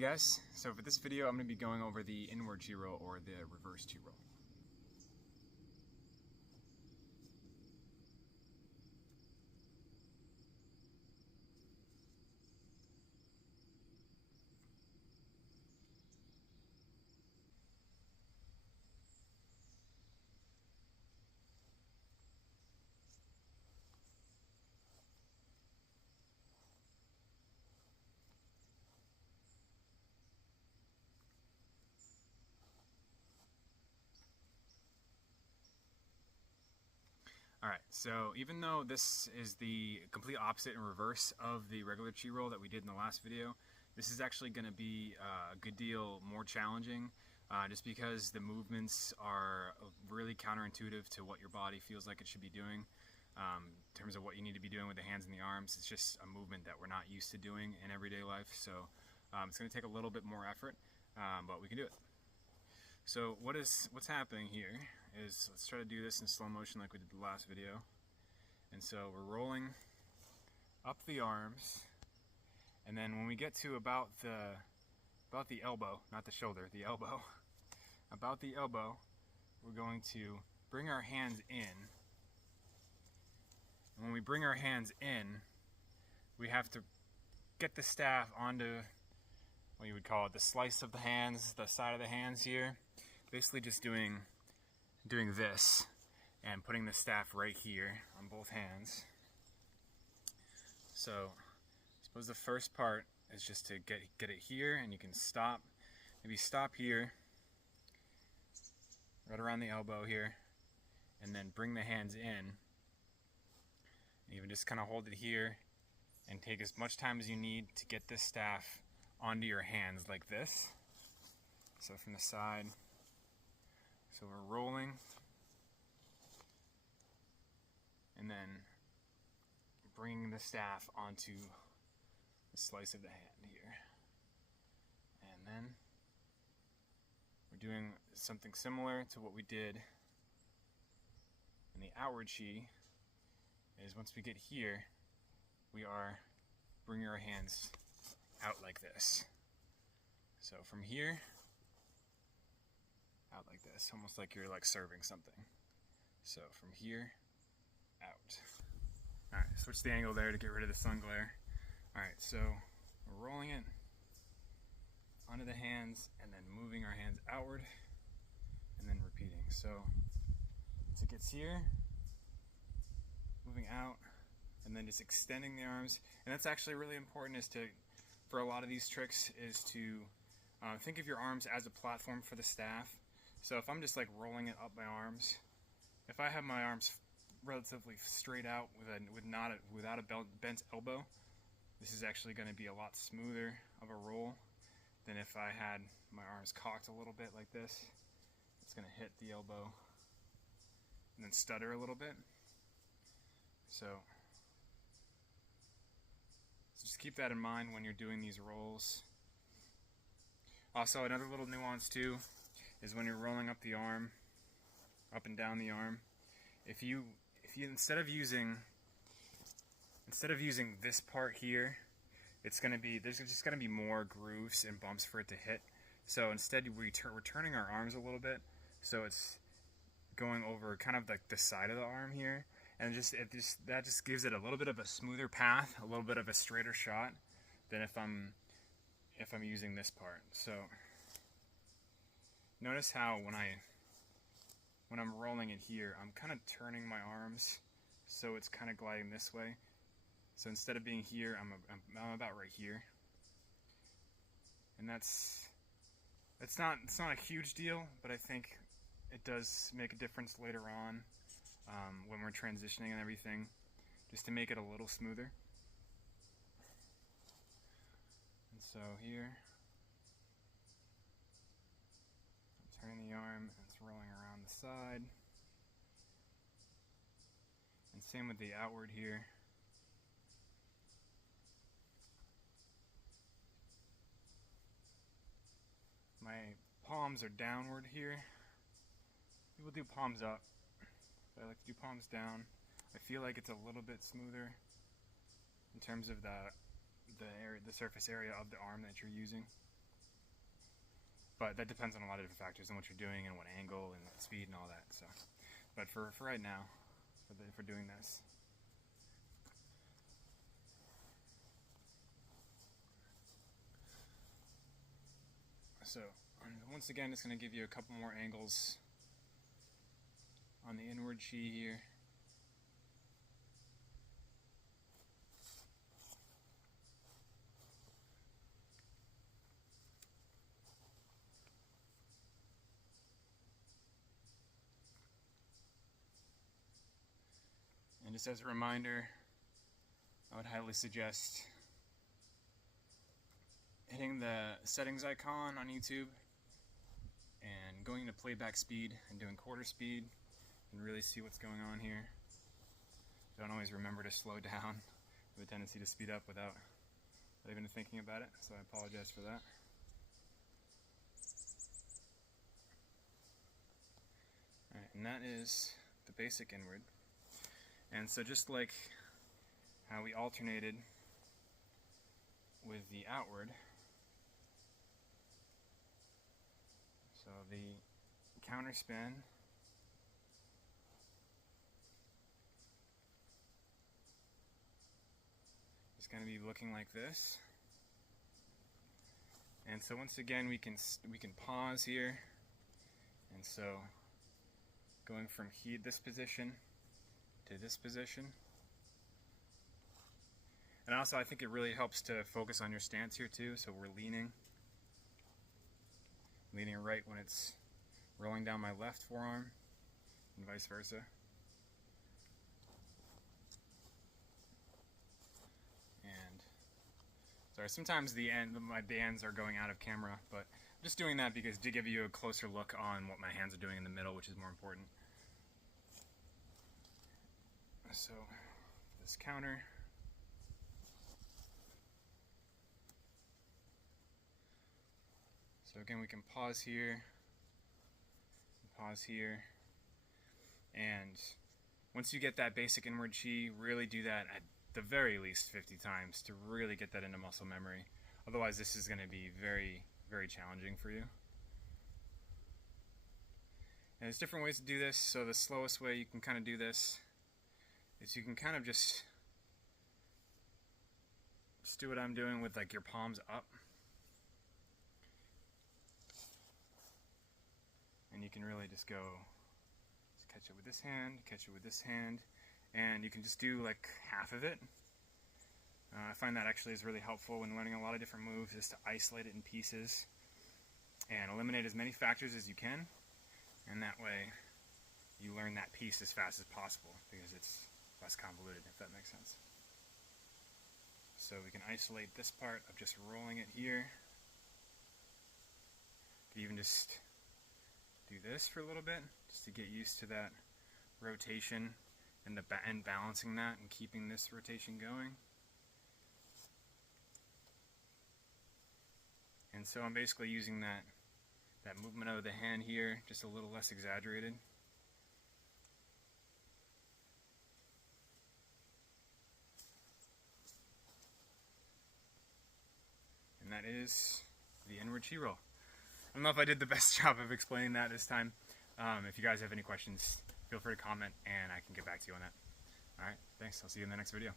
Hey guys, so for this video I'm going to be going over the inward chi roll or the reverse chi roll. Alright, so even though this is the complete opposite and reverse of the regular chi roll that we did in the last video, this is actually going to be a good deal more challenging just because the movements are really counterintuitive to what your body feels like it should be doing. In terms of what you need to be doing with the hands and the arms, it's just a movement that we're not used to doing in everyday life, so it's going to take a little bit more effort, but we can do it. So what's happening here is, let's try to do this in slow motion like we did the last video. And so we're rolling up the arms, and then when we get to about the elbow, not the shoulder, the elbow, about the elbow, we're going to bring our hands in. And when we bring our hands in, we have to get the staff onto what you would call it, the slice of the hands, the side of the hands here. Basically just doing this and putting the staff right here on both hands. So I suppose the first part is just to get it here, and you can stop, maybe stop here, right around the elbow here, and then bring the hands in. And even just kind of hold it here and take as much time as you need to get this staff onto your hands like this. So from the side. So we're rolling, and then bringing the staff onto the slice of the hand here. And then we're doing something similar to what we did in the outward chi, is once we get here, we are bringing our hands out like this. So from here, out like this, almost like you're like serving something. So from here, out. Alright, switch the angle there to get rid of the sun glare. Alright, so we're rolling it onto the hands and then moving our hands outward and then repeating. So once it gets here, moving out, and then just extending the arms. And that's actually really important, is to, for a lot of these tricks, is to think of your arms as a platform for the staff. So if I'm just like rolling it up my arms, if I have my arms relatively straight out without a bent elbow, this is actually going to be a lot smoother of a roll than if I had my arms cocked a little bit like this. It's going to hit the elbow and then stutter a little bit. So just keep that in mind when you're doing these rolls. Also, another little nuance too is when you're rolling up the arm, up and down the arm, if you instead of using this part here, there's just gonna be more grooves and bumps for it to hit. So instead we're turning our arms a little bit, so it's going over kind of like the side of the arm here, and that just gives it a little bit of a smoother path, a little bit of a straighter shot than if I'm using this part. So notice how when I'm rolling it here, I'm kind of turning my arms so it's kind of gliding this way. So instead of being here, I'm about right here, and it's not a huge deal, but I think it does make a difference later on when we're transitioning and everything, just to make it a little smoother. And so here, turning the arm, and it's rolling around the side. And same with the outward here. My palms are downward here. People do palms up, but I like to do palms down. I feel like it's a little bit smoother in terms of the surface area of the arm that you're using. but that depends on a lot of different factors and what you're doing and what angle and speed and all that. So, but for right now, for doing this. So, once again, it's going to give you a couple more angles on the inward chi here. And just as a reminder, I would highly suggest hitting the settings icon on YouTube and going to playback speed and doing quarter speed and really see what's going on here. Don't always remember to slow down. I have a tendency to speed up without even thinking about it, so I apologize for that. Alright, and that is the basic inward. And so just like how we alternated with the outward, so the counter spin is going to be looking like this. And so once again we can pause here, and so going from this position to this position. And also I think it really helps to focus on your stance here too, so we're leaning right when it's rolling down my left forearm and vice versa. And sorry, sometimes my bands are going out of camera, but I'm just doing that because to give you a closer look on what my hands are doing in the middle, which is more important. So this counter, so again we can pause here, and once you get that basic inward chi, really do that at the very least 50 times to really get that into muscle memory. Otherwise this is going to be very, very challenging for you. And there's different ways to do this, so the slowest way you can kind of do this is you can kind of just do what I'm doing with like your palms up. And you can really just go, catch it with this hand, catch it with this hand, and you can just do like half of it. I find that actually is really helpful when learning a lot of different moves, is to isolate it in pieces and eliminate as many factors as you can, and that way you learn that piece as fast as possible because it's less convoluted, if that makes sense. So we can isolate this part of just rolling it here. You can even just do this for a little bit, just to get used to that rotation and balancing that and keeping this rotation going. And so I'm basically using that movement of the hand here, just a little less exaggerated. And that is the inward chi roll. I don't know if I did the best job of explaining that this time. If you guys have any questions, feel free to comment and I can get back to you on that. Alright, thanks. I'll see you in the next video.